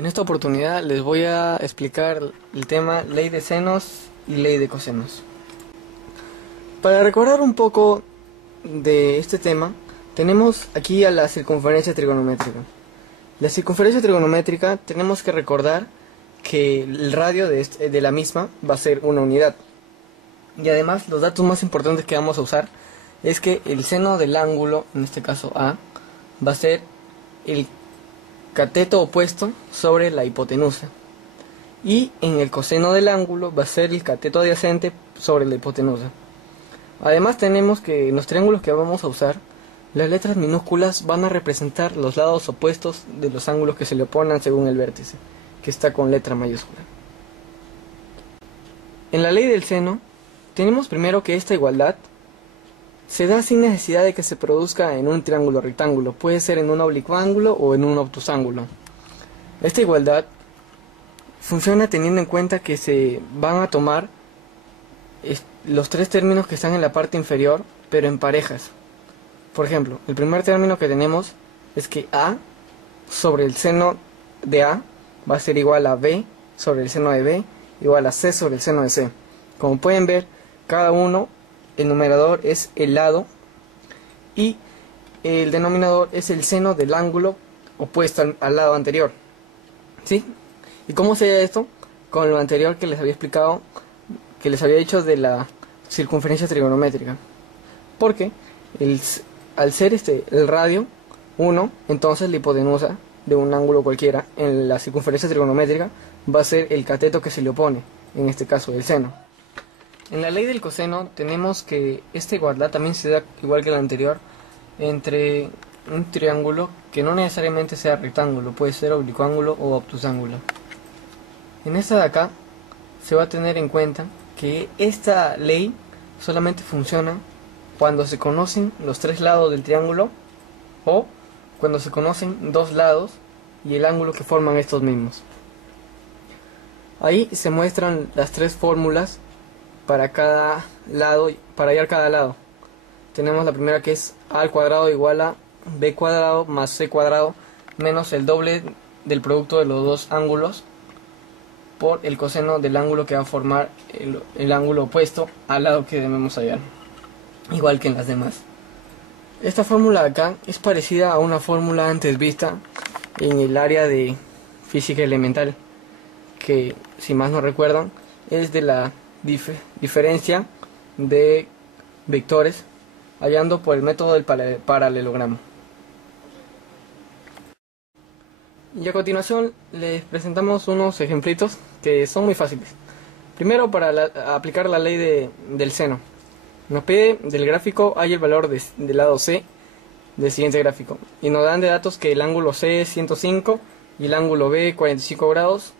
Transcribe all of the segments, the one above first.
En esta oportunidad les voy a explicar el tema ley de senos y ley de cosenos. Para recordar un poco de este tema, tenemos aquí a la circunferencia trigonométrica. La circunferencia trigonométrica tenemos que recordar que el radio de la misma va a ser una unidad. Y además los datos más importantes que vamos a usar es que el seno del ángulo, en este caso A, va a ser el cateto opuesto sobre la hipotenusa. Y en el coseno del ángulo va a ser el cateto adyacente sobre la hipotenusa. Además tenemos que en los triángulos que vamos a usar, las letras minúsculas van a representar los lados opuestos de los ángulos que se le oponen según el vértice, que está con letra mayúscula. En la ley del seno, tenemos primero que esta igualdad se da sin necesidad de que se produzca en un triángulo rectángulo, puede ser en un oblicuo ángulo o en un obtuso ángulo. Esta igualdad funciona teniendo en cuenta que se van a tomar los tres términos que están en la parte inferior, pero en parejas. Por ejemplo, el primer término que tenemos es que A sobre el seno de A va a ser igual a B sobre el seno de B igual a C sobre el seno de C. Como pueden ver, cada uno, el numerador es el lado y el denominador es el seno del ángulo opuesto al lado anterior. ¿Sí? ¿Y cómo se hace esto? Con lo anterior que les había explicado, que les había dicho de la circunferencia trigonométrica. Porque al ser el radio 1, entonces la hipotenusa de un ángulo cualquiera en la circunferencia trigonométrica va a ser el cateto que se le opone, en este caso el seno. En la ley del coseno tenemos que esta igualdad también se da igual que la anterior entre un triángulo que no necesariamente sea rectángulo, puede ser oblicuo ángulo o obtuso ángulo. En esta de acá se va a tener en cuenta que esta ley solamente funciona cuando se conocen los tres lados del triángulo o cuando se conocen dos lados y el ángulo que forman estos mismos. Ahí se muestran las tres fórmulas para cada lado, para hallar cada lado. Tenemos la primera, que es a al cuadrado igual a b cuadrado más c cuadrado menos el doble del producto de los dos ángulos por el coseno del ángulo que va a formar el ángulo opuesto al lado que debemos hallar, igual que en las demás. Esta fórmula de acá es parecida a una fórmula antes vista en el área de física elemental, que si más no recuerdan es de la diferencia de vectores hallando por el método del paralelogramo. Y a continuación les presentamos unos ejemplitos que son muy fáciles. Primero, para aplicar la ley del seno, nos pide del gráfico hay el valor del lado C del siguiente gráfico y nos dan de datos que el ángulo C es 105 y el ángulo B 45 grados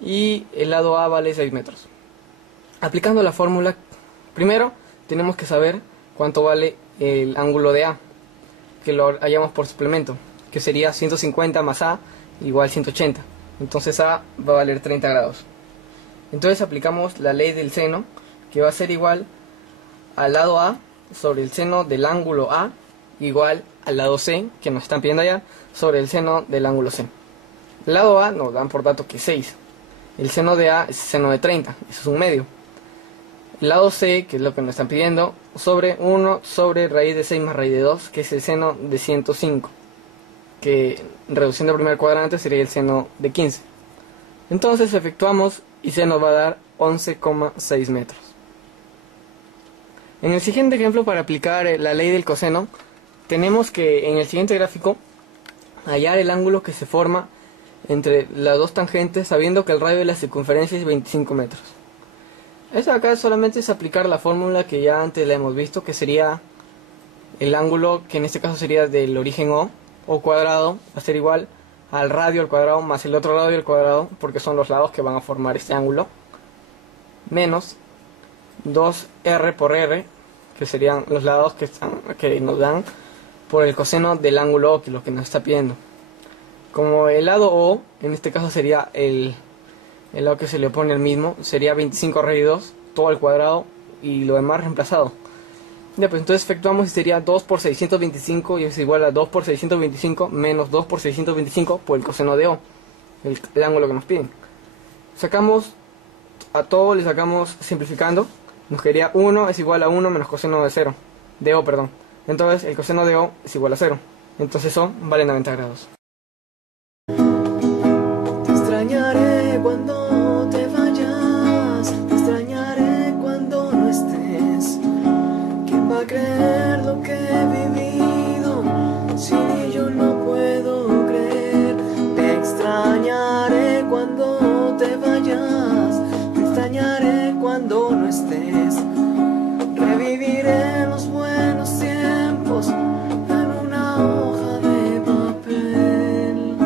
y el lado A vale 6 metros. Aplicando la fórmula, primero tenemos que saber cuánto vale el ángulo de A, que lo hallamos por suplemento, que sería 150 más A igual 180. Entonces A va a valer 30 grados. Entonces aplicamos la ley del seno, que va a ser igual al lado A sobre el seno del ángulo A igual al lado C, que nos están pidiendo allá, sobre el seno del ángulo C. El lado A nos dan por dato que 6. El seno de A es el seno de 30, eso es un medio. El lado C, que es lo que nos están pidiendo, sobre 1 sobre raíz de 6 más raíz de 2, que es el seno de 105, que reduciendo el primer cuadrante sería el seno de 15. Entonces efectuamos y se nos va a dar 11,6 metros. En el siguiente ejemplo, para aplicar la ley del coseno, tenemos que en el siguiente gráfico hallar el ángulo que se forma entre las dos tangentes, sabiendo que el radio de la circunferencia es 25 metros. Esto acá solamente es aplicar la fórmula que ya antes la hemos visto, que sería el ángulo, que en este caso sería del origen O cuadrado, va a ser igual al radio al cuadrado más el otro radio al cuadrado, porque son los lados que van a formar este ángulo, menos 2R por R, que serían los lados que nos dan por el coseno del ángulo O, que es lo que nos está pidiendo. Como el lado O, en este caso sería el lado que se le opone al mismo, sería 25 raíz de 2, todo al cuadrado y lo demás reemplazado. Ya, pues entonces efectuamos y sería 2 por 625 y es igual a 2 por 625 menos 2 por 625 por el coseno de O. el ángulo que nos piden. Sacamos a todo, le sacamos simplificando. Nos quedaría 1 es igual a 1 menos coseno de 0. De O, perdón. Entonces el coseno de O es igual a 0. Entonces O vale 90 grados. Te extrañaré cuando te vayas. Te extrañaré cuando no estés. ¿Quién va a creer lo que he vivido si yo no puedo creer? Te extrañaré cuando te vayas. Te extrañaré cuando no estés. Reviviré los buenos tiempos en una hoja de papel.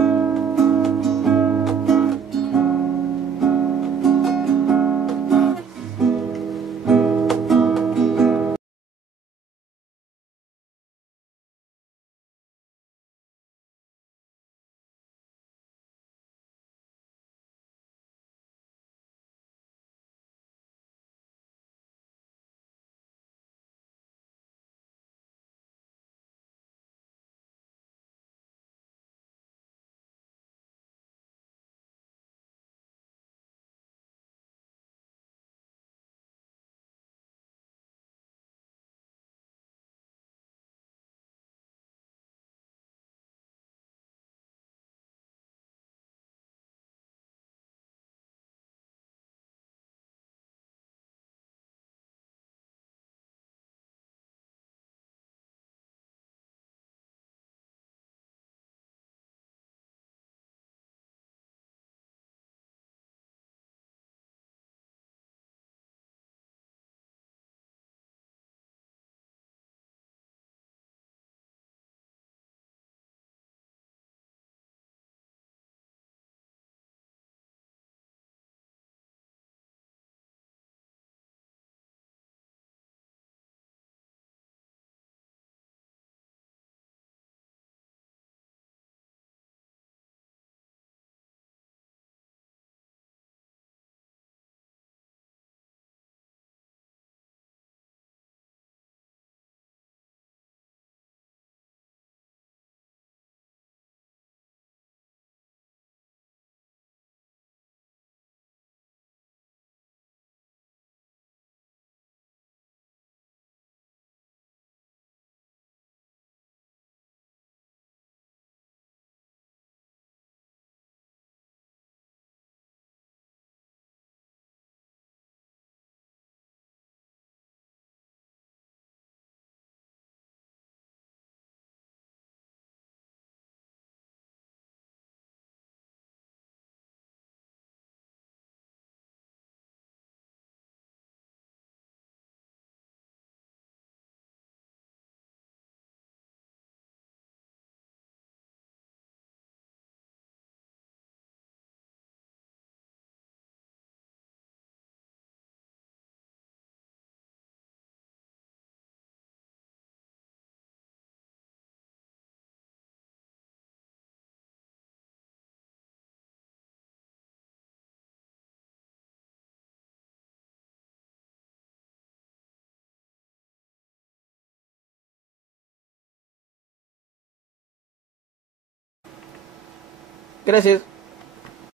Gracias.